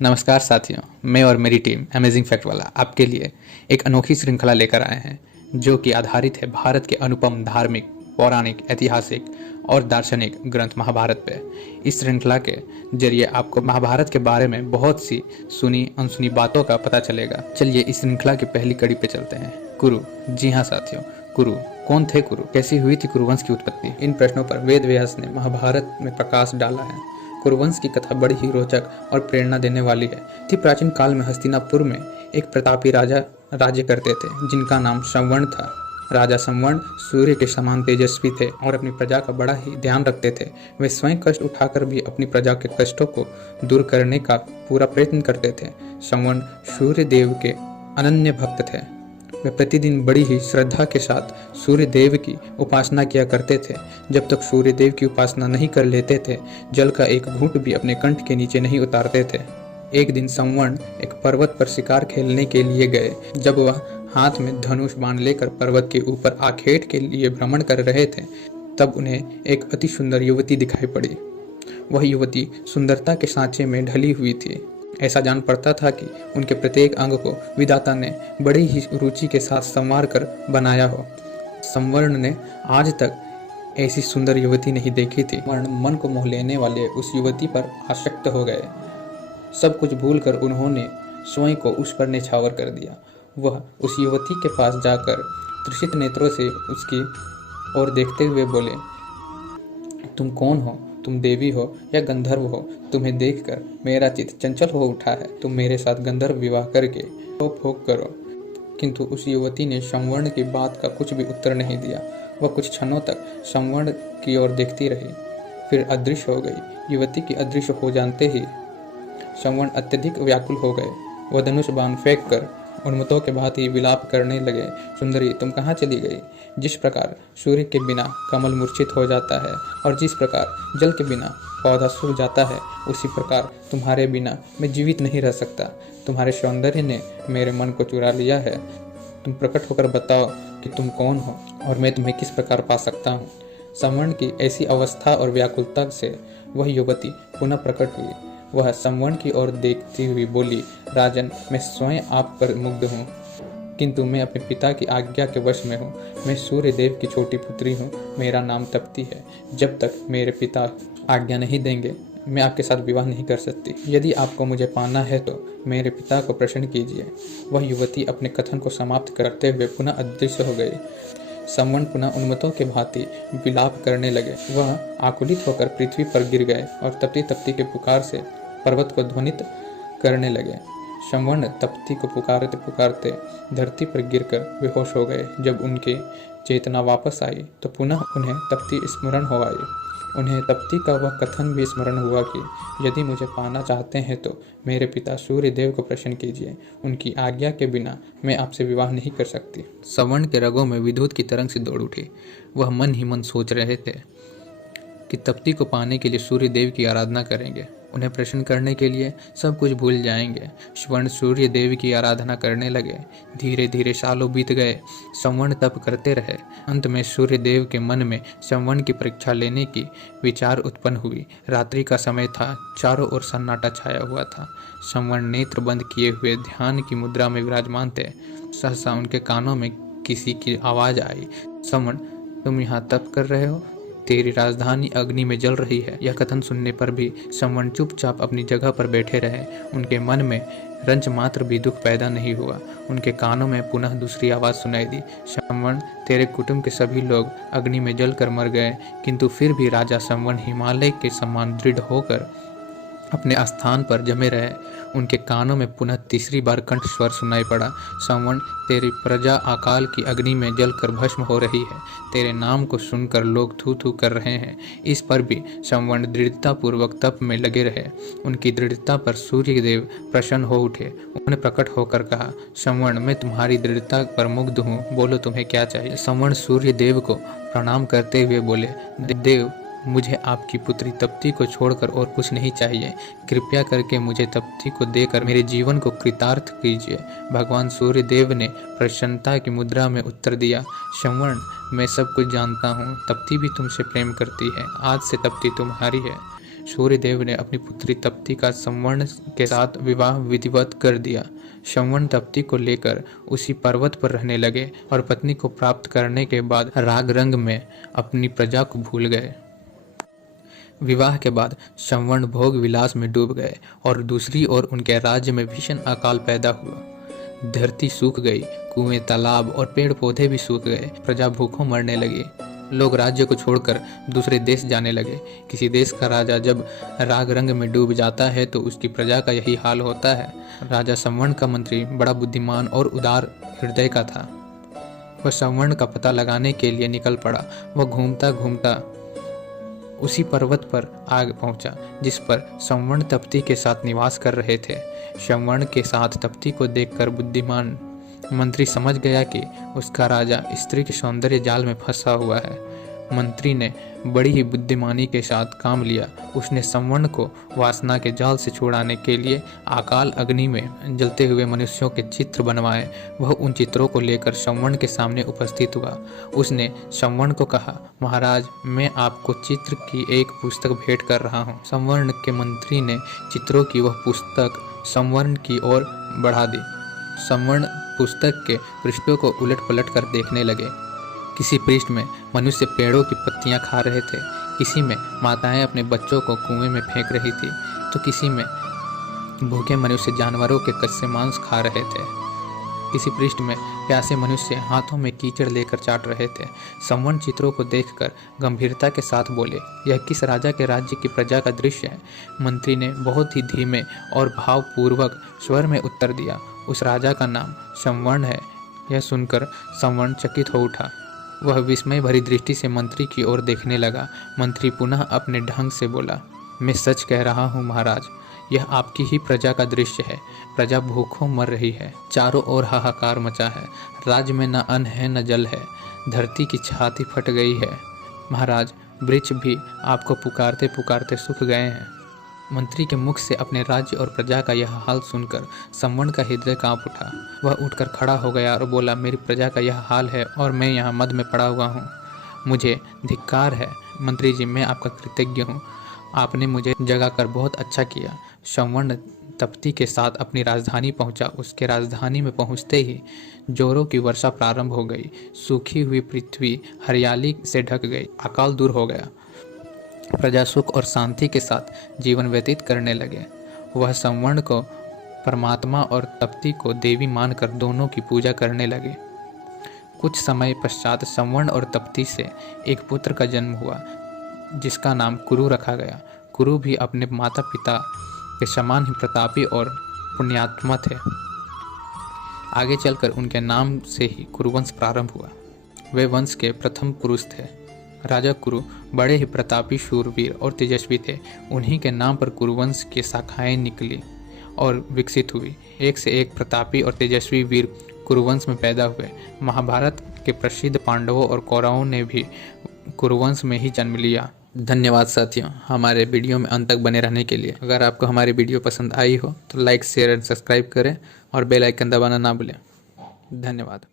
नमस्कार साथियों, मैं और मेरी टीम अमेजिंग फैक्ट वाला आपके लिए एक अनोखी श्रृंखला लेकर आए हैं जो कि आधारित है भारत के अनुपम धार्मिक, पौराणिक, ऐतिहासिक और दार्शनिक ग्रंथ महाभारत पे। इस श्रृंखला के जरिए आपको महाभारत के बारे में बहुत सी सुनी अनसुनी बातों का पता चलेगा। चलिए इस श्रृंखला की पहली कड़ी पे चलते हैं। कुरु। जी हाँ साथियों, कुरु कौन थे? कुरु कैसी हुई थी कुरुवंश की उत्पत्ति? इन प्रश्नों पर वेद व्यास ने महाभारत में प्रकाश डाला है। कुरुवंश की कथा बड़ी ही रोचक और प्रेरणा देने वाली है। प्राचीन काल में हस्तिनापुर में एक प्रतापी राजा राज्य करते थे जिनका नाम संवर्ण था। राजा संवर्ण सूर्य के समान तेजस्वी थे और अपनी प्रजा का बड़ा ही ध्यान रखते थे। वे स्वयं कष्ट उठाकर भी अपनी प्रजा के कष्टों को दूर करने का पूरा प्रयत्न करते थे। संवर्ण सूर्य देव के अनन्य भक्त थे। वे प्रतिदिन बड़ी ही श्रद्धा के साथ सूर्य देव की उपासना किया करते थे। जब तक सूर्य देव की उपासना नहीं कर लेते थे, जल का एक घूंट भी अपने कंठ के नीचे नहीं उतारते थे। एक दिन संवर्ण एक पर्वत पर शिकार खेलने के लिए गए। जब वह हाथ में धनुष बाण लेकर पर्वत के ऊपर आखेट के लिए भ्रमण कर रहे थे, तब उन्हें एक अति सुंदर युवती दिखाई पड़ी। वह युवती सुंदरता के सांचे में ढली हुई थी। ऐसा जान पड़ता था कि उनके प्रत्येक अंग को विधाता ने बड़ी ही रुचि के साथ संवार कर बनाया हो। संवर्ण ने आज तक ऐसी सुंदर युवती नहीं देखी थी। वर्ण मन को मोह लेने वाले उस युवती पर आसक्त हो गए। सब कुछ भूलकर उन्होंने स्वयं को उस पर न्यौछावर कर दिया। वह उस युवती के पास जाकर तृषित नेत्रों से उसकी ओर देखते हुए बोले, तुम कौन हो? तुम देवी हो या गंधर्व हो? तुम्हें देखकर मेरा चित्त चंचल हो उठा है। तुम मेरे साथ गंधर्व विवाह करके भोग करो। किंतु उस युवती ने संवर्ण की बात का कुछ भी उत्तर नहीं दिया। वह कुछ क्षणों तक संवर्ण की ओर देखती रही, फिर अदृश्य हो गई। युवती की अदृश्य हो जानते ही संवर्ण अत्यधिक व्याकुल हो गए। वह धनुष बाण फेंक कर उन्मत्तों के भांति विलाप करने लगे, सुंदरी तुम कहाँ चली गई? जिस प्रकार सूर्य के बिना कमल मूर्छित हो जाता है और जिस प्रकार जल के बिना पौधा सूख जाता है, उसी प्रकार तुम्हारे बिना मैं जीवित नहीं रह सकता। तुम्हारे सौंदर्य ने मेरे मन को चुरा लिया है। तुम प्रकट होकर बताओ कि तुम कौन हो और मैं तुम्हें किस प्रकार पा सकता हूँ। संवर्ण की ऐसी अवस्था और व्याकुलता से वह युवती पुनः प्रकट हुई। वह संवर्ण की ओर देखती हुई बोली, राजन, मैं स्वयं आप पर मुग्ध हूँ, किंतु मैं अपने पिता की आज्ञा के वश में हूँ। मैं सूर्य देव की छोटी पुत्री हूँ। मेरा नाम तप्ती है। जब तक मेरे पिता आज्ञा नहीं देंगे, मैं आपके साथ विवाह नहीं कर सकती। यदि आपको मुझे पाना है तो मेरे पिता को प्रसन्न कीजिए। वह युवती अपने कथन को समाप्त करते हुए पुनः अदृश्य हो गई। संवर्ण पुनः उन्मत्तों के भांति विलाप करने लगे। वह आकुलित होकर पृथ्वी पर गिर गए और तप्ती तप्ती के पुकार से पर्वत को ध्वनित करने लगे। संवर्ण तप्ती को पुकारते पुकारते धरती पर गिरकर बेहोश हो गए। जब उनकी चेतना वापस आई तो पुनः उन्हें तप्ती स्मरण हो आई। उन्हें तप्ती का वह कथन भी स्मरण हुआ कि यदि मुझे पाना चाहते हैं तो मेरे पिता सूर्य देव को प्रसन्न कीजिए। उनकी आज्ञा के बिना मैं आपसे विवाह नहीं कर सकती। संवर्ण के रगों में विद्युत की तरंग सी दौड़ उठी। वह मन ही मन सोच रहे थे कि तप्ती को पाने के लिए सूर्य देव की आराधना करेंगे। उन्हें प्रसन्न करने के लिए सब कुछ भूल जाएंगे। स्वर्ण सूर्य देव की आराधना करने लगे। धीरे धीरे सालों बीत गए। संवर्ण तप करते रहे। अंत में सूर्य देव के मन में संवर्ण की परीक्षा लेने की विचार उत्पन्न हुई। रात्रि का समय था। चारों ओर सन्नाटा छाया हुआ था। संवर्ण नेत्र बंद किए हुए ध्यान की मुद्रा में विराजमान थे। सहसा उनके कानों में किसी की आवाज आई, संवर्ण, तुम यहाँ तप कर रहे हो? तेरी राजधानी अग्नि में जल रही है। यह कथन सुनने पर भी संवर्ण चुपचाप अपनी जगह पर बैठे रहे। उनके मन में रंच मात्र भी दुख पैदा नहीं हुआ। उनके कानों में पुनः दूसरी आवाज़ सुनाई दी, संवर्ण, तेरे कुटुंब के सभी लोग अग्नि में जलकर मर गए, किंतु फिर भी राजा संवर्ण हिमालय के समान दृढ़ होकर अपने स्थान पर जमे रहे। उनके कानों में पुनः तीसरी बार कंठ स्वर सुनाई पड़ा, संवर्ण, तेरी प्रजा अकाल की अग्नि में जलकर भस्म हो रही है। तेरे नाम को सुनकर लोग थू थू कर रहे हैं। इस पर भी संवर्ण दृढ़ता पूर्वक तप में लगे रहे। उनकी दृढ़ता पर सूर्य देव प्रसन्न हो उठे। उन्होंने प्रकट होकर कहा, संवर्ण, मैं तुम्हारी दृढ़ता पर मुग्ध हूँ। बोलो तुम्हें क्या चाहिए? संवर्ण सूर्य देव को प्रणाम करते हुए बोले, देव, मुझे आपकी पुत्री तप्ती को छोड़कर और कुछ नहीं चाहिए। कृपया करके मुझे तप्ती को देकर मेरे जीवन को कृतार्थ कीजिए। भगवान सूर्य देव ने प्रसन्नता की मुद्रा में उत्तर दिया, संवर्ण, मैं सब कुछ जानता हूँ। तप्ती भी तुमसे प्रेम करती है। आज से तप्ती तुम्हारी है। सूर्यदेव ने अपनी पुत्री तप्ती का संवर्ण के साथ विवाह विधिवत कर दिया। संवर्ण तप्ती को लेकर उसी पर्वत पर रहने लगे और पत्नी को प्राप्त करने के बाद राग रंग में अपनी प्रजा को भूल गए। विवाह के बाद संवर्ण भोग विलास में डूब गए और दूसरी ओर उनके राज्य में भीषण अकाल पैदा हुआ। धरती सूख गई, कुएं, तालाब और पेड़ पौधे भी सूख गए। प्रजा भूखों मरने लगी। लोग राज्य को छोड़कर दूसरे देश जाने लगे। किसी देश का राजा जब राग रंग में डूब जाता है तो उसकी प्रजा का यही हाल होता है। राजा संवर्ण का मंत्री बड़ा बुद्धिमान और उदार हृदय का था। वह संवर्ण का पता लगाने के लिए निकल पड़ा। वह घूमता घूमता उसी पर्वत पर आग पहुंचा जिस पर संवर्ण तप्ती के साथ निवास कर रहे थे। संवर्ण के साथ तप्ती को देखकर बुद्धिमान मंत्री समझ गया कि उसका राजा स्त्री के सौंदर्य जाल में फंसा हुआ है। मंत्री ने बड़ी ही बुद्धिमानी के साथ काम लिया। उसने संवर्ण को वासना के जाल से छुड़ाने के लिए अकाल अग्नि में जलते हुए मनुष्यों के चित्र बनवाए। वह उन चित्रों को लेकर संवर्ण के सामने उपस्थित हुआ। उसने संवर्ण को कहा, महाराज, मैं आपको चित्र की एक पुस्तक भेंट कर रहा हूँ। संवर्ण के मंत्री ने चित्रों की वह पुस्तक संवर्ण की ओर बढ़ा दी। संवर्ण पुस्तक के पृष्ठों को उलट पलट कर देखने लगे। किसी पृष्ठ में मनुष्य पेड़ों की पत्तियां खा रहे थे, किसी में माताएं अपने बच्चों को कुएं में फेंक रही थी, तो किसी में भूखे मनुष्य जानवरों के कच्चे मांस खा रहे थे। किसी पृष्ठ में प्यासे मनुष्य हाथों में कीचड़ लेकर चाट रहे थे। संवर्ण चित्रों को देखकर गंभीरता के साथ बोले, यह किस राजा के राज्य की प्रजा का दृश्य है? मंत्री ने बहुत ही धीमे और भावपूर्वक स्वर में उत्तर दिया, उस राजा का नाम संवर्ण है। यह सुनकर संवर्ण चकित हो उठा। वह विस्मय भरी दृष्टि से मंत्री की ओर देखने लगा। मंत्री पुनः अपने ढंग से बोला, मैं सच कह रहा हूँ महाराज, यह आपकी ही प्रजा का दृश्य है। प्रजा भूखों मर रही है। चारों ओर हाहाकार मचा है। राज्य में न अन्न है न जल है। धरती की छाती फट गई है। महाराज, वृक्ष भी आपको पुकारते पुकारते सूख गए हैं। मंत्री के मुख से अपने राज्य और प्रजा का यह हाल सुनकर संवर्ण का हृदय कांप उठा। वह उठकर खड़ा हो गया और बोला, मेरी प्रजा का यह हाल है और मैं यहाँ मद में पड़ा हुआ हूँ। मुझे धिक्कार है। मंत्री जी, मैं आपका कृतज्ञ हूँ। आपने मुझे जगाकर बहुत अच्छा किया। संवर्ण तप्ती के साथ अपनी राजधानी पहुंचा। उसके राजधानी में पहुंचते ही जोरों की वर्षा प्रारंभ हो गई। सूखी हुई पृथ्वी हरियाली से ढक गई। अकाल दूर हो गया। प्रजा सुख और शांति के साथ जीवन व्यतीत करने लगे। वह संवर्ण को परमात्मा और तप्ती को देवी मानकर दोनों की पूजा करने लगे। कुछ समय पश्चात संवर्ण और तप्ती से एक पुत्र का जन्म हुआ जिसका नाम कुरु रखा गया। कुरु भी अपने माता पिता के समान ही प्रतापी और पुण्यात्मा थे। आगे चलकर उनके नाम से ही कुरुवंश प्रारंभ हुआ। वे वंश के प्रथम पुरुष थे। राजा कुरु बड़े ही प्रतापी, शूरवीर और तेजस्वी थे। उन्हीं के नाम पर कुरुवंश की शाखाएं निकली और विकसित हुई। एक से एक प्रतापी और तेजस्वी वीर कुरुवंश में पैदा हुए। महाभारत के प्रसिद्ध पांडवों और कौरवों ने भी कुरुवंश में ही जन्म लिया। धन्यवाद साथियों, हमारे वीडियो में अंत तक बने रहने के लिए। अगर आपको हमारी वीडियो पसंद आई हो तो लाइक, शेयर एंड सब्सक्राइब करें और बेल आइकन दबाना ना भूलें। धन्यवाद।